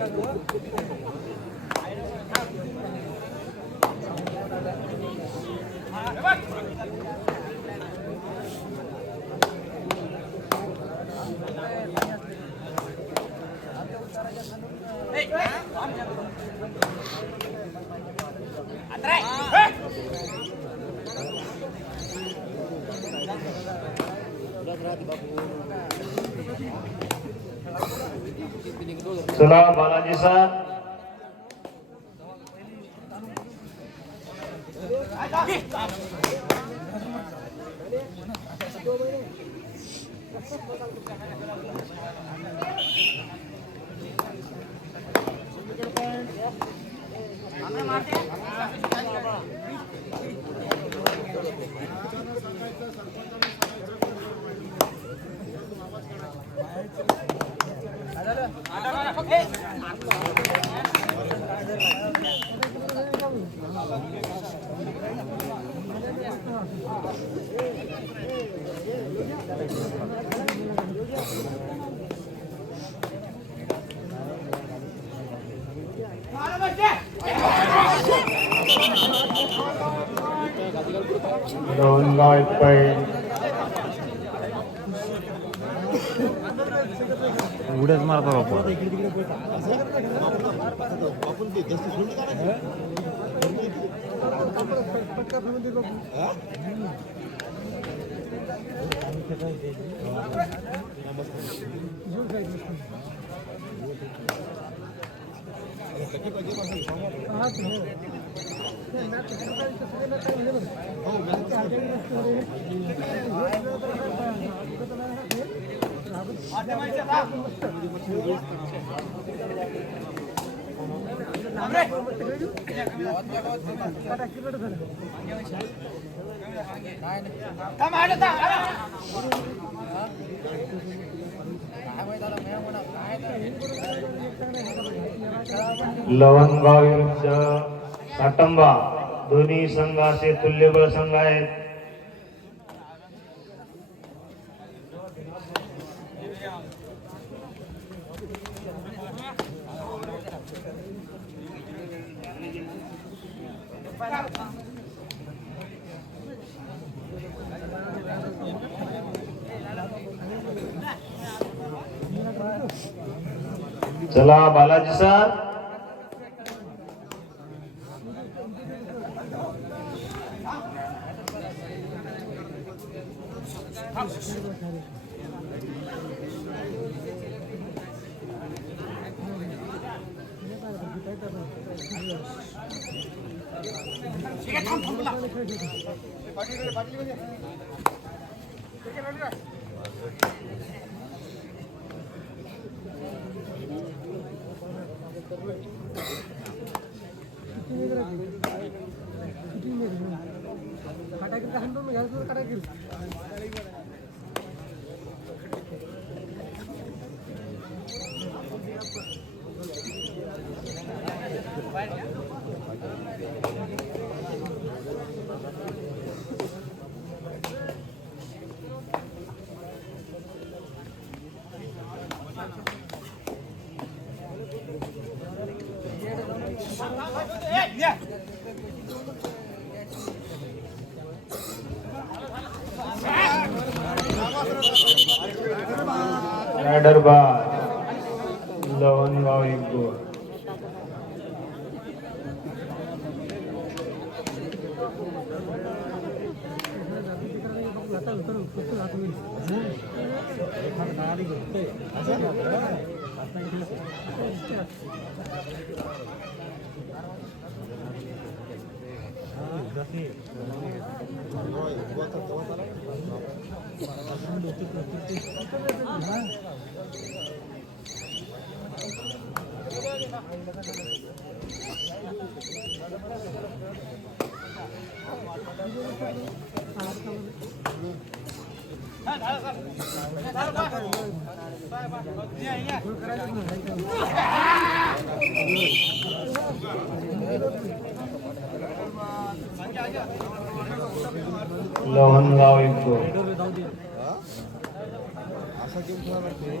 चला बालाजी सर लवणगाव एक पॉईंट उड्याच मारतो बापा लवणगाव विरुद्ध साटंबा दोन्ही संघ असे तुल्यबळ संघ आहेत. चला बालाजी सर. चालू करून खूप आता मी एखादं गाडी घेतोय असं Thank you. लवनगाव इंदोर असा गेम खेळायला लागतो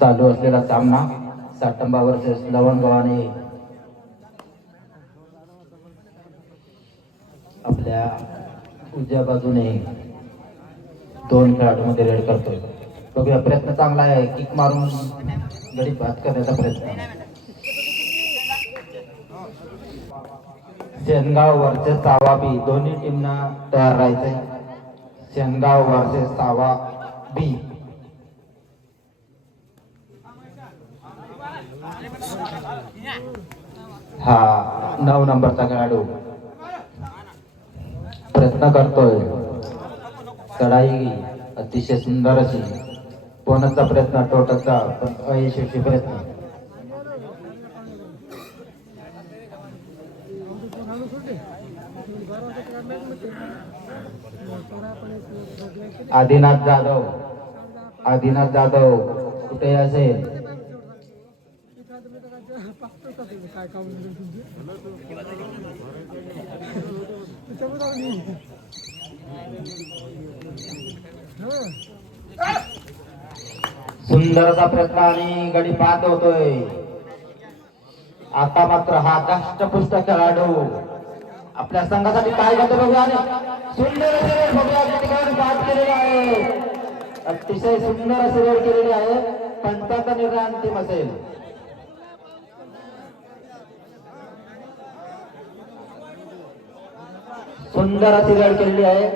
चालू असलेला सामना साटंबा वर्सेस लवणगाव आणि आपल्या उजव्या बाजूने दोन खेळाडूमध्ये रेड करतोय. बघूया प्रयत्न चांगला आहे. किक मारून गडी बाद करण्याचा प्रयत्न. शेनगाव वरचे सावा बी. दोन्ही टीमना तयार राहायचंय. शेनगाव वरचे सावा बी. हा नऊ नंबरचा खेळाडू. प्रयत्न करतोय. चढाई अतिशय सुंदर अशी. पोहण्याचा प्रयत्न? टोटचा पण अयशस्वी प्रयत्न. आदिनाथ जाधव. आदिनाथ जाधव. कुठे असेल? काय सुंदरचा प्रयत्न आणि गडी पाहत होतोय. आता मात्र हा दष्टपुष्ट खेळाडू आपल्या संघासाठी काय करतो बघूया सुंदर बघूया ठिकाणी बाद केलेले आहे. अतिशय सुंदर असे रेड केलेले आहे. पंचाचा निर्णय अंतिम असेल. सुंदर अशी लढ केलेली आहे.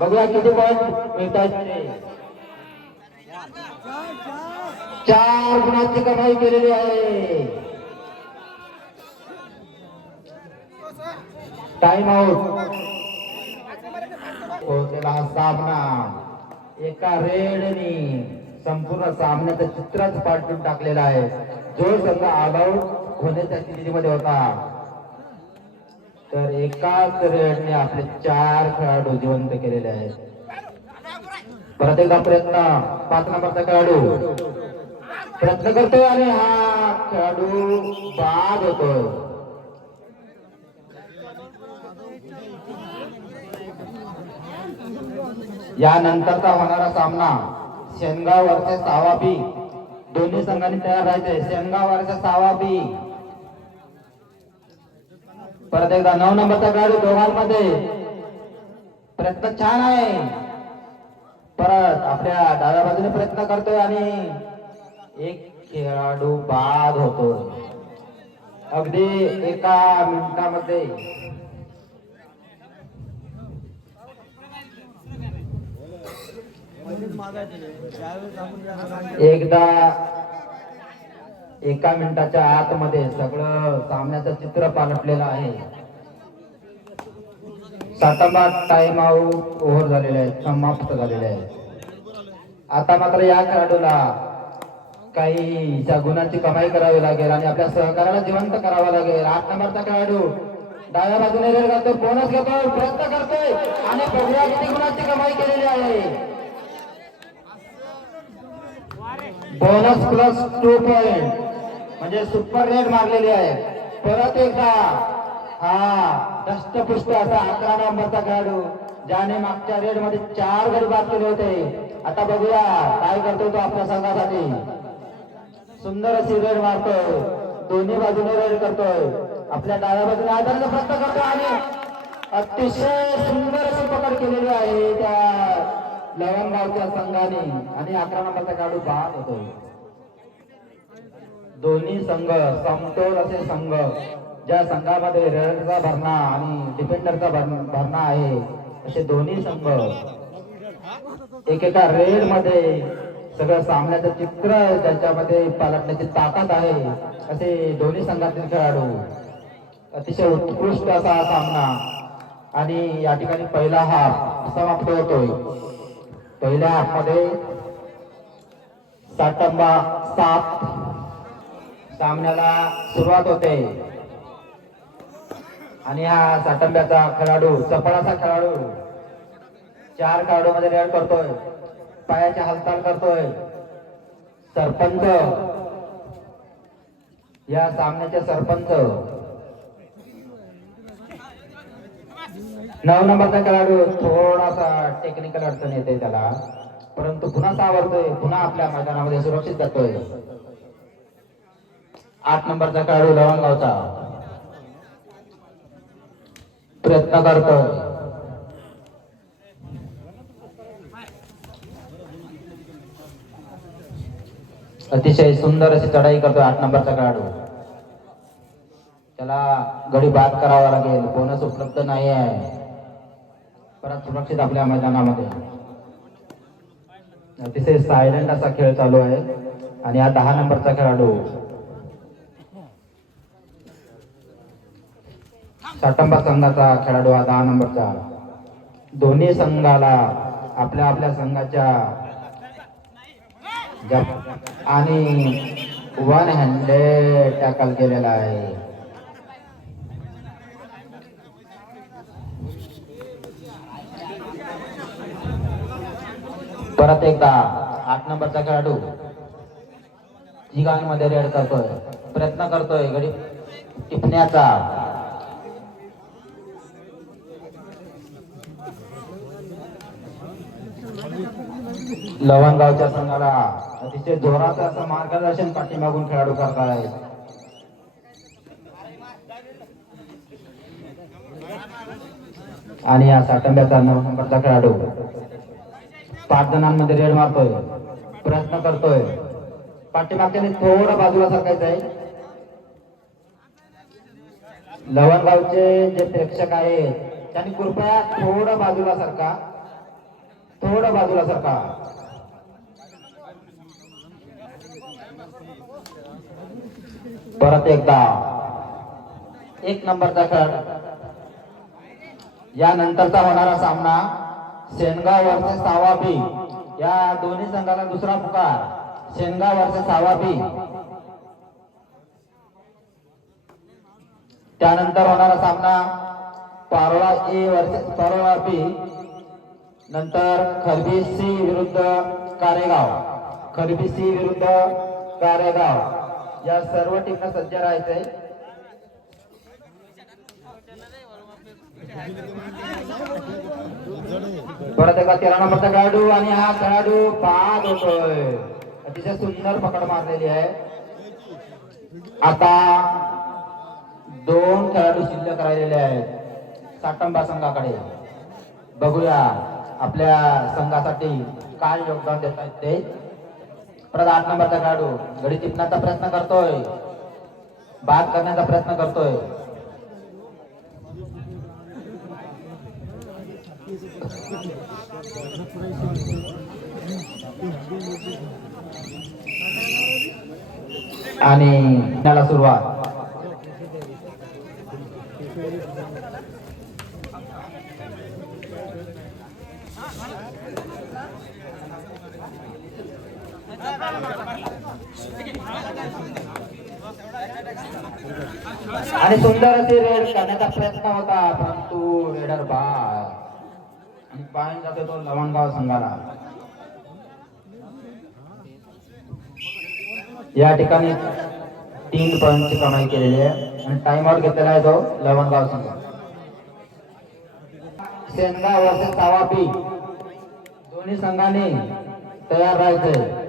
बघूया किती पॉईंट मिळतात. चार गुणाची कमाई केलेली आहे. टाइम आउट पोहोचलेला सामना. एका रेडनी संपूर्ण सामन्याचं चित्रच पाठवून टाकलेलं आहे. जो संघ आगाऊ होण्याच्या स्थितीमध्ये होता. तर एकाच रेडने आपले चार खेळाडू जिवंत केलेले आहेत. परत एकदा प्रयत्न. पाच नंबरचा खेळाडू. प्रयत्न करतोय आणि हा खेळाडू बाद होतोय. यानंतरचा होणारा सामना शेनगाव वरचे सावा बी दोन्ही संघांनी तयार राहायचे शेनगाव वरचे सावा बी परत एकदा नऊ नंबरचा खेळाडू दोघांमध्ये. प्रयत्न छान आहे. परत आपल्या डाव्या बाजूने प्रयत्न करतोय आणि एक खेळाडू बाद होतो अगदी एका मिनिटामध्ये. एकदा एका मिनिटाच्या आतमध्ये सगळं सामन्याचं चित्र पालटलेलं आहे. सातांबा टाइम आउट ओव्हर झालेले आहेत समाप्त झालेले आहेत आता मात्र या खेळाडूला काही त्या गुणांची कमाई करावी लागेल आणि आपल्या सहकाराला जिवंत करावं लागेल. आठ नंबरचा खेळाडू डाव्या बाजूने रेल करतोय बोनस घेतोय प्रयत्न करतोय आणि बघूया किती गुणांची कमाई केलेली आहे. बोनस प्लस टू पॉइंट म्हणजे सुपर रेड मारलेली आहे. परत एकदा. हा दष्टपुष्ट असा अकरा नंबरचा खेळाडू ज्याने मागच्या रेडमध्ये चार गडी बाद केले होते. आता बघूया काय करतो तो आपल्या संघासाठी. सुंदर अशी रेड मारतोय दोन्ही बाजूने रेड करतोय. आपल्या डाव्या बाजूने आधाराचा प्रयत्न करतोय आणि अतिशय सुंदर अशी पकड केलेली आहे त्या लवंगावच्या संघाने. आणि अकरा नंबरचा खेळाडू बाद होतोय. दोन्ही संघ समतोल असे संघ ज्या संघामध्ये रेडरचा भरणा आणि डिफेंडरचा भरणा आहे असे दोन्ही संघ. एकेका रेडमध्ये सगळं सामन्याचं चित्र त्याच्यामध्ये पालटण्याची ताकद आहे असे दोन्ही संघातील खेळाडू. अतिशय उत्कृष्ट असा हा सामना. आणि या ठिकाणी पहिला हाफ समाप्त होतोय. पहिल्या हाफमध्ये सातंबा सात सामन्याला सुरुवात होते. आणि हा साटंब्याचा खेळाडू चपळाचा खेळाडू चार खेळाडू मध्ये रेड करतोय. पायाची हालचाल करतोय. सरपंच. या सामन्याचे सरपंच. नऊ नंबरचा खेळाडू थोडासा टेक्निकल अडचण येते त्याला. परंतु पुन्हा सावरतोय. पुन्हा आपल्या मैदानामध्ये सुरक्षित जातोय आठ नंबरचा खेळाडू लवंगावचा प्रयत्न करतोय. अतिशय सुंदर अशी चढाई करतोय आठ नंबरचा खेळाडू त्याला घडी बाद करावा लागेल बोनस उपलब्ध नाही आहे परत सुरक्षित आपल्या मैदानामध्ये. अतिशय सायलेंट असा खेळ चालू आहे. आणि हा दहा नंबरचा खेळाडू. साटंबा संघाचा खेळाडू हा दहा नंबरचा. दोन्ही संघाला आपल्या आपल्या संघाच्या आणि वन हँडेड टॅकल केलेला आहे. परत एकदा आठ नंबरचा खेळाडू. जिगांमध्ये रेड करतोय. प्रयत्न करतोय गडी टिपण्याचा. लवणगावच्या संघाला अतिशय जोरात असं मार्गदर्शन पाठीमागून खेळाडू करताय. आणि या साटंब्याचा नऊ नंबरचा खेळाडू पाच जणांमध्ये रेड मारतोय. प्रयत्न करतोय. पाठीमागच्याने थोडं बाजूला सरकायचं आहे लवणगावचे जे प्रेक्षक आहेत त्यांनी कृपया थोडं बाजूला सरका. थोडं बाजूला सरका. परत एकदा. एक नंबरचा खेळ या नंतरचा होणारा सामना सेनगाव सावा बी या दोन्ही संघाला दुसरा पुकार. सेनगाव सावा बी त्यानंतर होणारा सामना पारोळा ए वरचे पारोळा बी. नंतर खरबीसी विरुद्ध कारेगाव. खरबीसी विरुद्ध कारेगाव. या सर्व टीमना सज्ज राहायचंय थोडा त्या तेरा नंबरचा खेळाडू आणि हा खेळाडू बाद होतोय. अतिशय सुंदर पकड मारलेली आहे. आता दोन खेळाडू शिल्लक राहिलेले आहेत. साटंबा संघाकडे बघूया. आपल्या संघासाठी काय योगदान देत आहेत ते? परत आठ नंबरचा खेळाडू घडी टिपण्याचा प्रयत्न करतोय. बाद करण्याचा प्रयत्न करतोय. आणि त्याला सुरुवात. आणि सुंदर असे रेड करण्याचा प्रयत्न होता परंतु रेडर बाद आणि पायन जातो तो लवणगाव संघाला. या ठिकाणी तीन पॉईंटची कमाई केलेली आहे. आणि टाइम आउट घेतलेला आहे तो लवणगाव संघ. सेनगाव वर्सेस तावापी. दोन्ही संघाने तयार राहायचंय.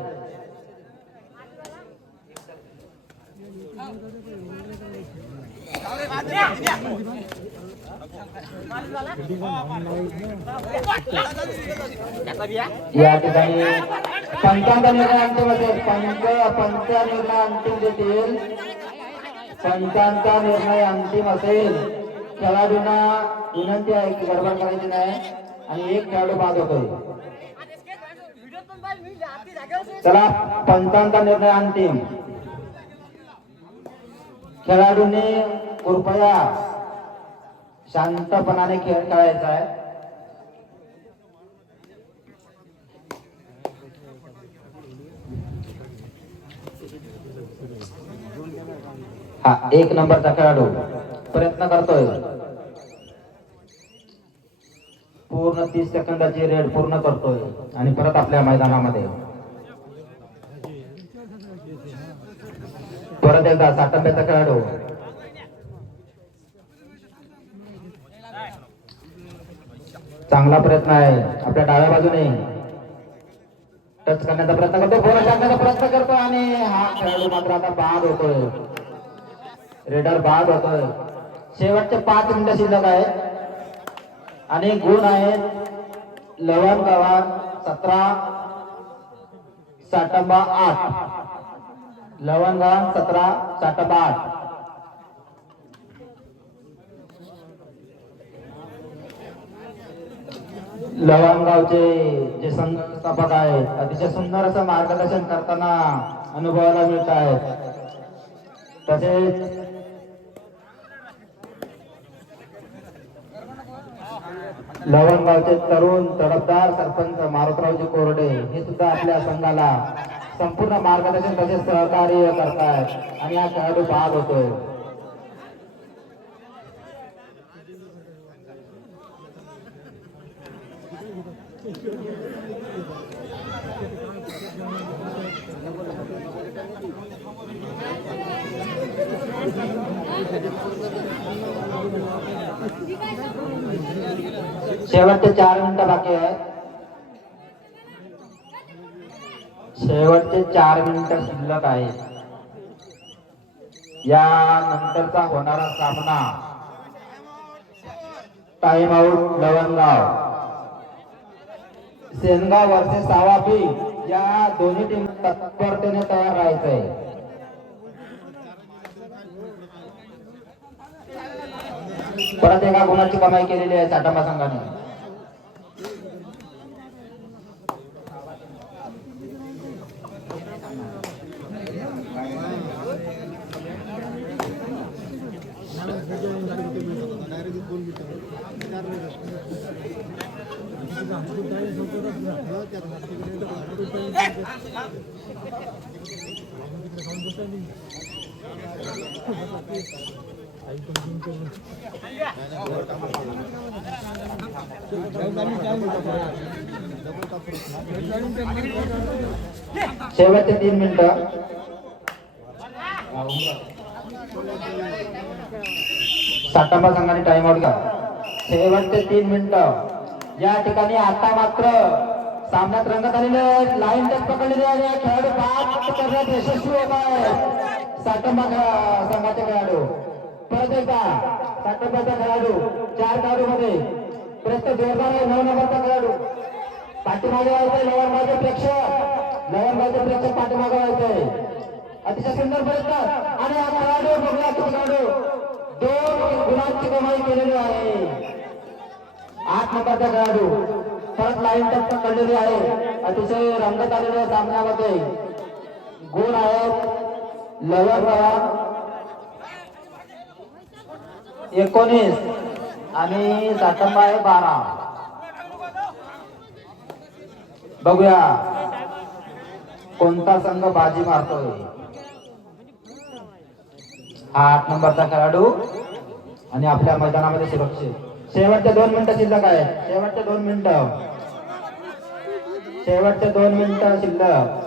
या ठिकाणी पंचांचा निर्णय अंतिम असेल पंच पंच निर्णय अंतिम देतील पंचांचा निर्णय अंतिम असेल. खेळाडूंना विनंती आहे की गडबड करायची नाही आणि एक खेळाडू बाद होतोय. चला पंचांचा निर्णय अंतिम. खेळाडूंनी कृपया शांतपणाने खेळ खेळायचा आहे. हा एक नंबरचा खेळाडू प्रयत्न करतोय. पूर्ण तीस सेकंदाची रेड पूर्ण करतोय. आणि परत आपल्या मैदानामध्ये. परत एकदा सातंब्याचा खेळाडू. चांगला प्रयत्न आहे. आपल्या डाव्या बाजूने. टच करण्याचा प्रयत्न करतो बोनस टाकण्याचा प्रयत्न करतो आणि हा खेळाडू मात्र आता बाद होतोय. रेडर बाद होतोय. शेवटचे पाच मिनिटं शिल्लक आहे आणि गुण आहेत लवण गावात सतरा साटंबा आठ. लवंगा सतरा साटंबा आठ. लवणगावचे जे संस्थापक आहेत अतिशय सुंदर असं मार्गदर्शन करताना अनुभवाला मिळत आहेत. तसेच लवणगावचे तरुण तडफदार सरपंच मारुतरावजी कोरडे हे सुद्धा आपल्या संघाला संपूर्ण मार्गदर्शन तसेच सहकार्य करतायत आणि हा खेळाडू बाद होतोय. शेवटचे चार मिनिटं बाकी आहेत. शेवटचे चार मिनिटं शिल्लक आहेत. या नंतरचा होणारा सामना. Time out Lavangaon Sengaon versus Savapi या दोन्ही टीम तत्परतेने तयार राहायचंय. परत एका गुणाची कमाई केलेली आहे साठामा संघाने. शेवटचे तीन मिनिट. साठांबा संघाने टाइम आउट घ्या शेवटचे तीन मिनिट. या ठिकाणी आता मात्र सामन्यात रंगत आलेले लाईन टच पकडलेले आहे आणि खेळाडू पाच करण्यात यशस्वी होत आहे. साठंबा संघाचे खेळाडू. परत एकदा साठंबाचा खेळाडू चार खेळाडू मध्ये प्रयत्न जोरदार आहे. नऊ नंबरचा खेळाडू. पाठीमागे नऊ लवणगावचे प्रेक्षक लवणगावचे प्रेक्षक पाठीमागे व्हायचंय अतिशय सुंदर प्रयत्न. आणि हा खेळाडू बघला तो खेळाडू. दोन गुणांची कमाई केलेली आहे. आठ नंबरचा खेळाडू. परत लाईन टच पकडलेली आहे. अतिशय रंगत आलेल्या सामन्यामध्ये. गुण आहेत. लवर लवणगाव एकोणीस. आणि साठंबा आहे बारा. बघूया. कोणता संघ बाजी मारतोय? हा आठ नंबरचा खेळाडू आणि आपल्या मैदानामध्ये सुरक्षित. शेवटचे दोन मिनिटं शिल्लक आहे. शेवटचे दोन मिनिटं. शेवटचे दोन मिनिटं शिल्लक.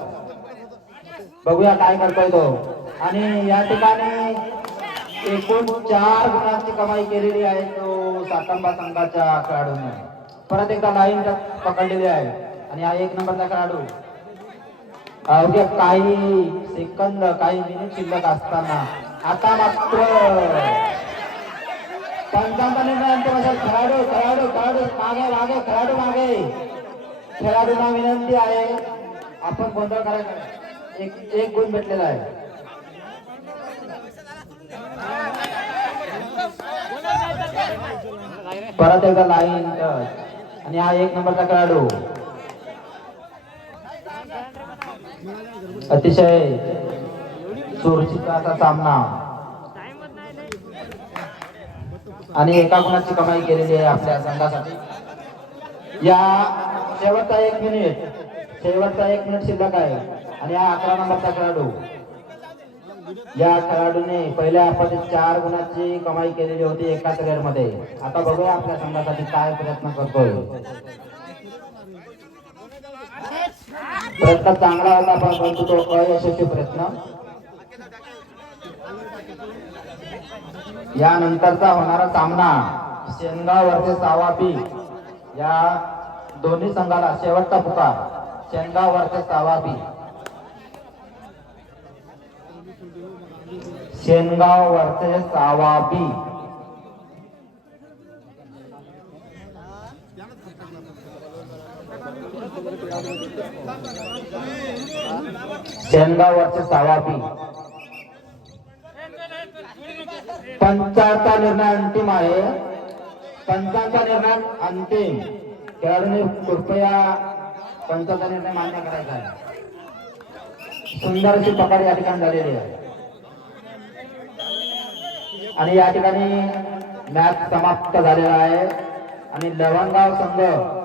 बघूया काय करतोय तो. आणि या ठिकाणी एकूण चार गुणांची कमाई केलेली आहे तो सातंबा संघाच्या खेळाडूने. परत एकदा लाईन पकडलेली आहे. आणि हा एक नंबरचा खेळाडू. अवघ्या काही सेकंद काही मिनिट शिल्लक असताना आता मात्र पंचांचा निर्णय खेळाडू खेळाडू खेळाडू मागे मागे खेळाडू मागे. खेळाडूंना विनंती आहे आपण गोंधळ करायचा एक एक गुण भेटलेला आहे. परत एकदा लाईन आणि हा एक नंबरचा खेळाडू. अतिशय चोरशीचा सामना. आणि एका गुणाची कमाई केलेली आहे आपल्या संघासाठी. या शेवटचा एक मिनिट शेवटचा एक मिनिट शिल्लक आहे. आणि हा अकरा नंबरचा खेळाडू. या खेळाडूने पहिल्या आपण चार गुणाची कमाई केलेली होती एका रेडमध्ये मध्ये. आता बघूया आपल्या संघासाठी काय प्रयत्न करतोय. प्रयत्न चांगला होता पण परंतु तो अयशस्वी प्रयत्न यानंतरचा होणारा सामना शेनगाव वर्सेस आवापी या दोन्ही संघाला शेवटचा पुकार Shengaon versus Avapi. Shengaon versus Avapi. Shengaon versus Avapi पंचाचा निर्णय अंतिम आहे. पंचाचा निर्णय अंतिम. खेळाडूंनी कृपया पंचाचा निर्णय मान्य करायचा आहे. सुंदर अशी पकड या ठिकाणी झालेली आहे. आणि या ठिकाणी मॅच समाप्त झालेला आहे. आणि लवंगाव संघ